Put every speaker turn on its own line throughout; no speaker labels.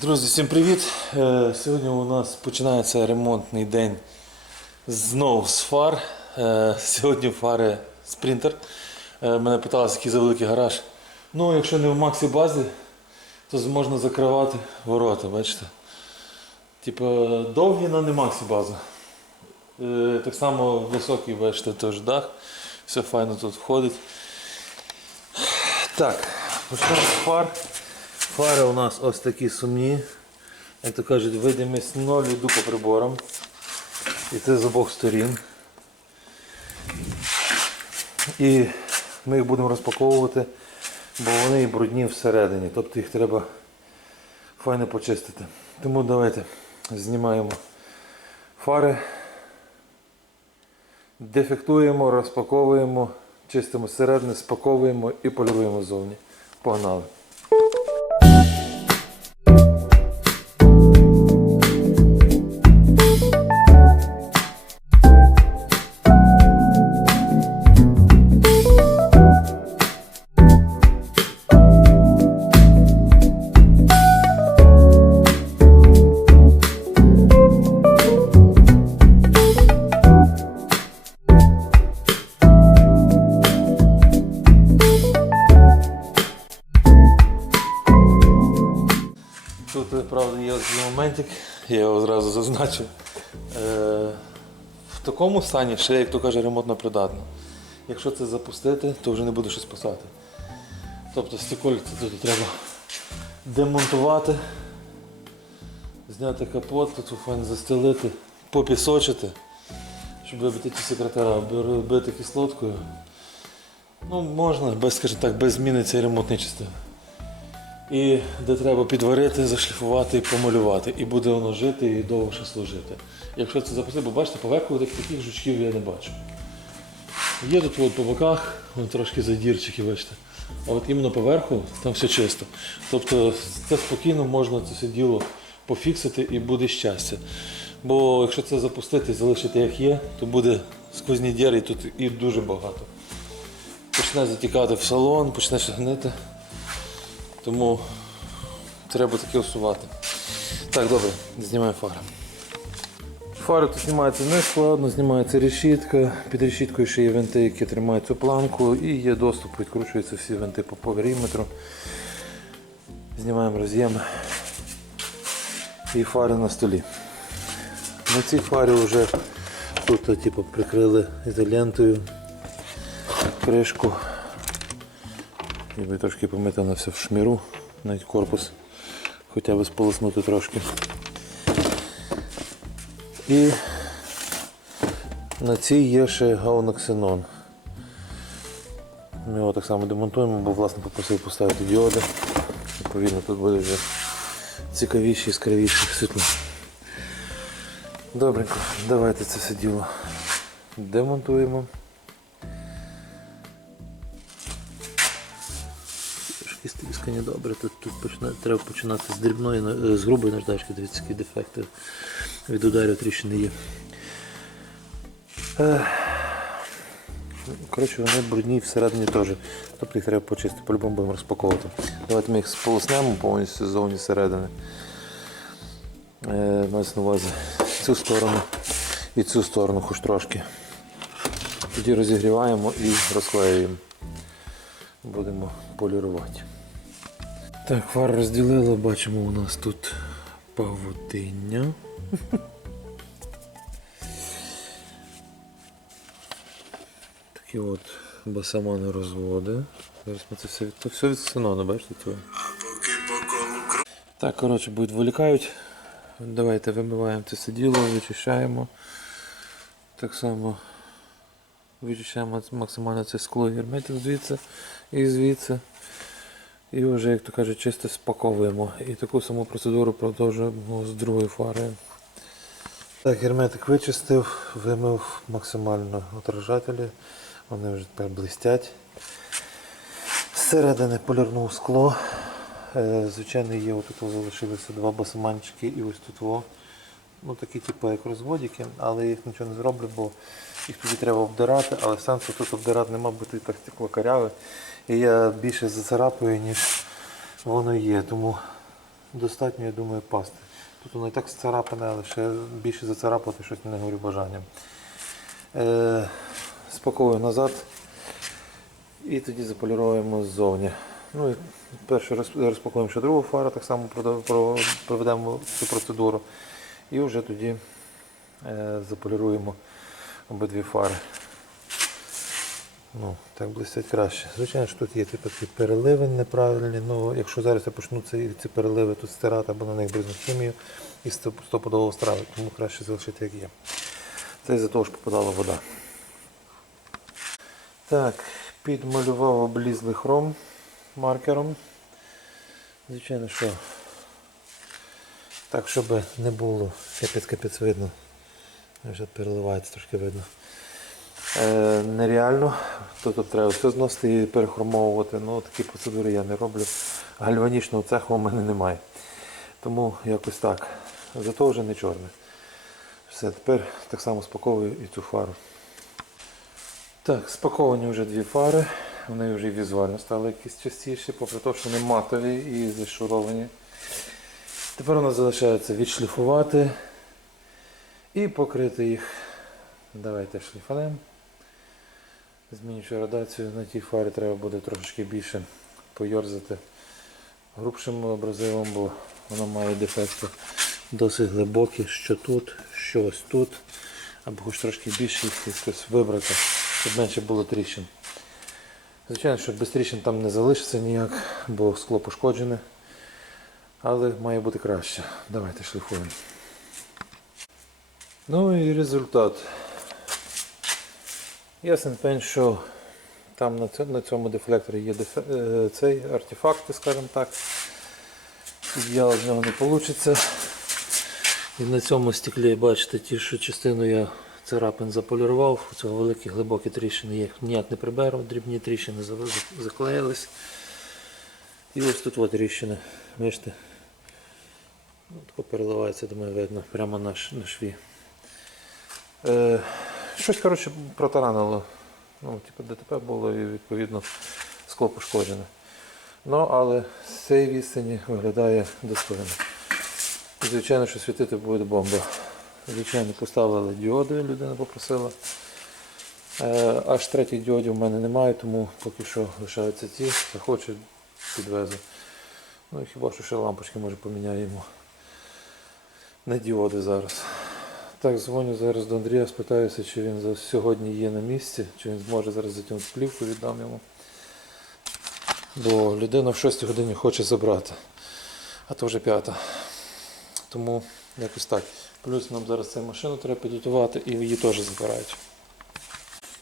Друзі, всім привіт! Е, Сьогодні у нас починається ремонтний день знову з фар. Е, Сьогодні фари спринтер. Е, Мене питали, який за великий гараж. Ну, якщо не в Максі базі, то можна закривати ворота, бачите? Типу, довгі, але не Максі база. Так само високий, бачите, теж дах. Все файно тут входить. Так, почнемо з фар. Фари у нас ось такі сумні. Як то кажуть, видимість 0 йду по приборам. І це з обох сторін. І ми їх будемо розпаковувати, бо вони і брудні всередині. Тобто їх треба файно почистити. Тому давайте знімаємо фари, дефектуємо, розпаковуємо, чистимо зсередини, спаковуємо і поліруємо ззовні. Погнали! Моментик, я його зразу зазначив. Е, в такому стані ще, як то каже, ремонтно придатно. Якщо це запустити, то вже не буде що спасати. Тобто стекольце тут треба демонтувати, зняти капот, тут файно застелити, попісочити, щоб вибити ті секретара, бити кислоткою. Ну, можна, без, скажімо так, без зміни цієї ремонтної частини. І де треба підварити, зашліфувати помалювати. І буде воно жити і довго ще служити. Якщо це запустити, бо бачите, поверху так- таких жучків я не бачу. Є тут от по боках, вон трошки задірчики, бачите. А от іменно поверху там все чисто. Тобто це спокійно можна це все діло пофіксити і буде щастя. Бо якщо це запустити і залишити як є, то буде сквозні діри тут і дуже багато. Почне затікати в салон, почне гнити. Тому треба таке усувати. Так, добре, знімаю фари. Фари тут знімаються не складно, знімається решітка. Під решіткою ще є винти, які тримають цю планку, і є доступ, відкручуються всі винти по периметру. Знімаємо роз'єм і фари на столі. На цій фарі вже тут типу, прикрили ізолентою кришку. Ніби трошки помити на все в шміру, навіть корпус, хоча б сполоснути трошки. І на цій є ще гаоноксинон. Ми його так само демонтуємо, бо власне попросив поставити діоди. Відповідно, тут буде вже цікавіше і яскравіше світло. Добренько, давайте це все діло демонтуємо. Трошки стріскані добре, тут, тут почне, треба починати з дрібної, е, з грубої наждачки, дивіться, які дефекти від ударів тріщини є. Коротше, вони брудні всередині теж. Тобто їх треба почистити, по-любому будемо розпаковувати. Давайте ми їх сполоснемо повністю ззовні зсередини. Е, мається на увазі цю сторону і цю сторону хоч трошки. Тоді розігріваємо і розклеюємо. Будемо полірувати. Так, фар розділили, бачимо, у нас тут павутиння. Такі от басамани розводи. Зараз ми це все це все від ксенону, бачите? Цього. Так, коротше, будуть вилікають. Давайте вимиваємо це все діло, вичищаємо. Так само вичищаємо максимально це скло герметик звідси і звідси. І вже, як то кажуть, чисто спаковуємо. І таку саму процедуру продовжуємо з другою фарою. Так, герметик вичистив, вимив максимально отражателі. Вони вже тепер блистять. Зсередини полірнув скло. Е, Звичайно, є отут залишилися два басаманчики і ось тут во. Ну такі типу як розводики, але їх нічого не зроблю, бо їх тоді треба обдирати, але сенсу тут обдирати нема, бо тут так стекло каряве. І я більше зацарапую, ніж воно є. Тому достатньо, я думаю, пасти. Тут воно і так зцарапане, але ще більше зацарапати щось не говорю бажанням. Е, спаковую назад і тоді заполіруємо ззовні. Ну і перше розпакуємо ще другу фару, так само проведемо цю процедуру. І вже тоді е, заполіруємо обидві фари. Ну, так блистять краще. Звичайно, що тут є типу, такі переливи неправильні. Ну, якщо зараз я почну ці, ці переливи тут стирати або на них бризну хімію і стоп- стопудово стравити, тому краще залишити як є. Це із-за того, що попадала вода. Так, підмалював облізлий хром маркером. Звичайно, що так, щоб не було капець-капець видно. Вже переливається трошки видно. Е, нереально. Тут треба все зносити і перехромовувати. Ну, такі процедури я не роблю. Гальванічного цеху у мене немає. Тому якось так. Зато вже не чорне. Все, тепер так само спаковую і цю фару. Так, спаковані вже дві фари. Вони вже візуально стали якісь частіші, попри те, що вони матові і зашуровані. Тепер у нас залишається відшліфувати і покрити їх. Давайте шліфанем. Змінюючи градацію, на тій фарі треба буде трошечки більше пойорзати грубшим абразивом, бо вона має дефекти досить глибокі, що тут, що ось тут. Або хоч трошки більше їх якось вибрати, щоб менше було тріщин. Звичайно, що без тріщин там не залишиться ніяк, бо скло пошкоджене. Але має бути краще. Давайте шліфуємо. Ну і результат. Ясен пень, що там на цьому, дефлекторі є дефе, е, цей артефакт, скажімо так. Ідеал з нього не вийде. І на цьому стеклі бачите, ті, що частину я царапин заполірував, у цього великі глибокі тріщини я їх ніяк не приберу, дрібні тріщини за- за- заклеїлись. І ось тут от тріщини. Бачите? Ну, тако переливається, думаю, видно, прямо на, на шві. Е, щось, коротше, протаранило. Ну, типу, ДТП було і відповідно скло пошкоджене. Ну, але з цієї відстані виглядає достойно. Звичайно, що світити буде бомба. Звичайно, поставили діоди, людина попросила. Е, аж третіх діодів в мене немає, тому поки що лишаються ці. Захоче, підвезу. Ну і хіба що ще лампочки може поміняємо. На діоди зараз. Так, дзвоню зараз до Андрія, спитаюся, чи він сьогодні є на місці, чи він зможе зараз затягнути плівку, віддам йому. Бо людина в 6 годині хоче забрати, а то вже п'ята. Тому якось так. Плюс нам зараз цю машину треба підготувати і її теж забирають.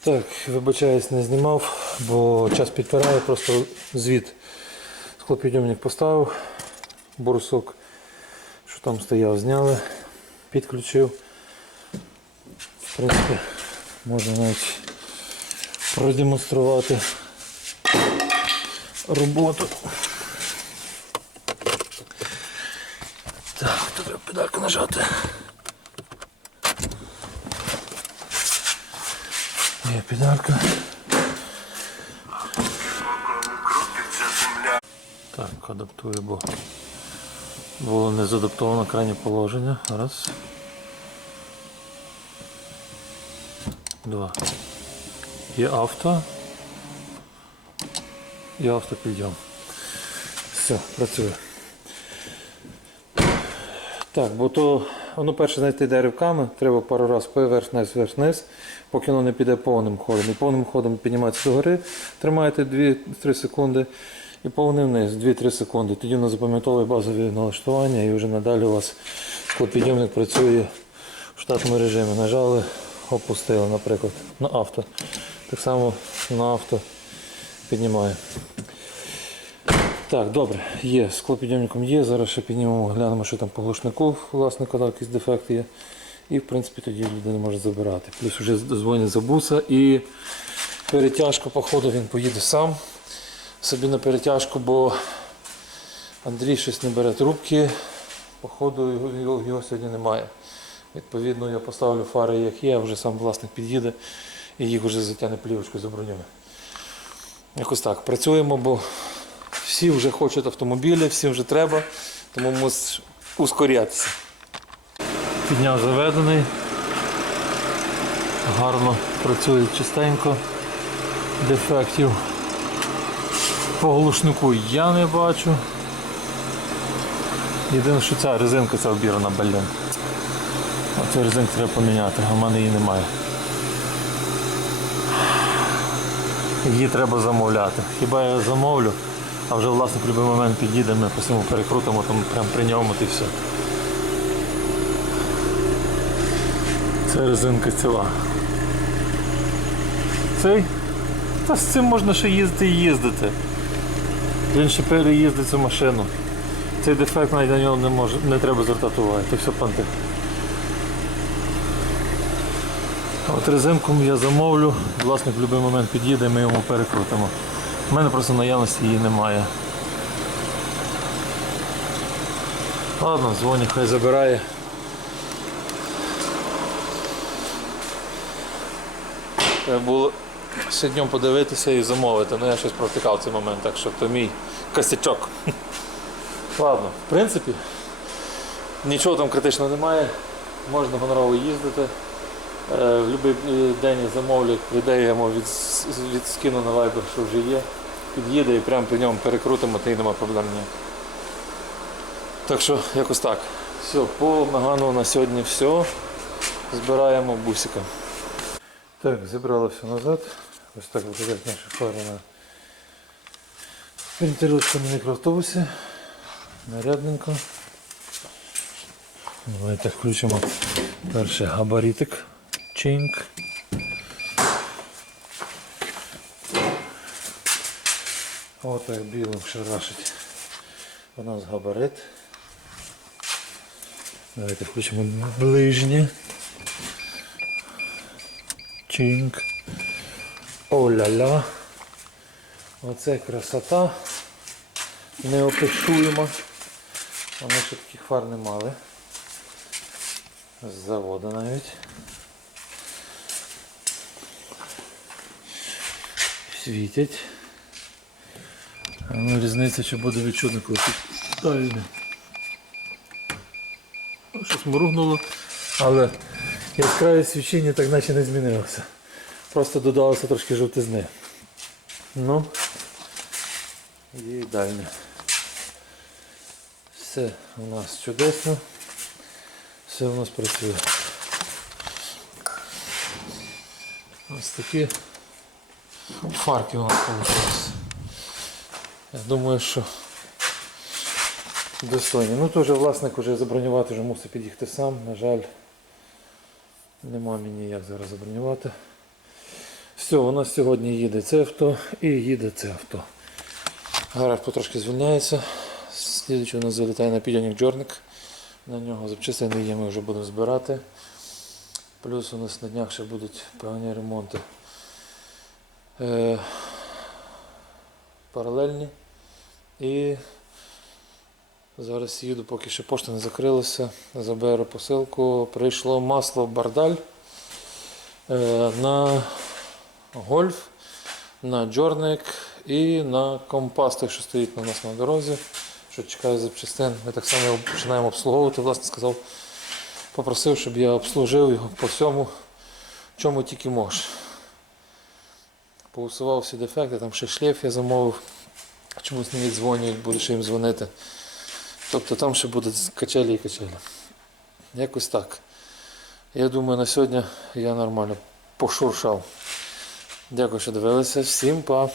Так, вибачаюсь, не знімав, бо час підпирає, просто звіт склопідйомник поставив, борсок, там стояв, зняли, підключив. В принципі, можна навіть продемонструвати роботу. Так, тут треба педальку нажати. Є педалька. Так, адаптую, бо було не задаптовано крайнє положення. Раз. Два. Є авто. І автопідйом. Все, працює. Так, бо то воно перше знайти де рівками, треба пару разів вверх вниз вверх вниз поки воно не піде повним ходом. І повним ходом піднімається догори, тримаєте 2-3 секунди і повний вниз 2-3 секунди. Тоді воно запам'ятовує базові налаштування і вже надалі у вас склопідйомник працює в штатному режимі. Нажали, опустили, наприклад, на авто. Так само на авто піднімає. Так, добре, є, склопідйомником є, зараз ще піднімемо, глянемо, що там по глушнику власника, там якісь дефекти є. І в принципі тоді людина може забирати. Плюс вже дзвонять за буса і перетяжку, походу, він поїде сам собі на перетяжку, бо Андрій щось не бере трубки, походу його, його, сьогодні немає. Відповідно, я поставлю фари як є, а вже сам власник під'їде і їх вже затягне плівочкою забронює. Якось так. Працюємо, бо всі вже хочуть автомобілі, всім вже треба. Тому мусиш ускорятися. Підняв заведений. Гарно працює чистенько. Дефектів по глушнику я не бачу. Єдине, що ця резинка ця обірана, блін. Оцю резинку треба поміняти, а в мене її немає. Її треба замовляти. Хіба я замовлю, а вже власник в будь-який момент підійде, ми по всьому перекрутимо, там прям при ньому і все. Це резинка ціла. Цей? Та з цим можна ще їздити і їздити. Він ще переїздить цю машину. Цей дефект навіть на нього не, може, не треба звертати уваги. Це все панти. От резинку я замовлю, власник в будь-який момент під'їде, ми йому перекрутимо. У мене просто наявності її немає. Ладно, дзвоню, хай забирає. Треба було ще днем подивитися і замовити. Ну я щось провтикав цей момент, так що то мій косячок. Ладно, в принципі, нічого там критичного немає. Можна гонорово їздити. Е, В будь-який день я замовлю, людей я йому від, відскину на Viber, що вже є. Під'їде і прямо при ньому перекрутимо, та й нема проблем ніяких. Так що якось так. Все, по Мегану на сьогодні все. Збираємо бусика. Так, зібрали все назад. Ось так виглядають наші фари на орієнтировочному мікроавтобусі. Нарядненько. Давайте включимо перший габаритик. Чинк. Отак білим шарашить у нас габарит. Давайте включимо ближнє. Чинк. О-ля-ля. Оце красота. Неопишуємо. Вони ще таких фар не мали. З заводу навіть. Світять. Ну різниця чи буде відчутно, коли тут далі. Щось моргнуло, але яскраве свічення так наче не змінилося. Просто додалося трошки жовтизни. Ну і далі. Все у нас чудесно. Все у нас працює. Ось такі фарки у нас вийшли. Я думаю, що достойні. Ну теж власник вже забронювати вже мусить під'їхати сам. На жаль, нема мені як зараз забронювати. Все, у нас сьогодні їде це авто і їде це авто. Гараж потрошки звільняється. Слідуючий у нас залітає на підйомник Джорник. На нього запчастини є, ми вже будемо збирати. Плюс у нас на днях ще будуть певні ремонти. Е, паралельні. І зараз їду, поки ще пошта не закрилася. Заберу посилку. Прийшло масло бардаль е, на гольф, на джорник і на компас, той, що стоїть у нас на дорозі, що чекає запчастин. Ми так само його починаємо обслуговувати. Власне сказав, попросив, щоб я обслужив його по всьому, чому тільки можеш. Поусував всі дефекти, там ще шлейф я замовив. Чомусь не віддзвонюють, буду ще їм дзвонити. Тобто там ще будуть качелі і качелі. Якось так. Я думаю, на сьогодні я нормально пошуршав. Дякую, що дивилися. Всім па!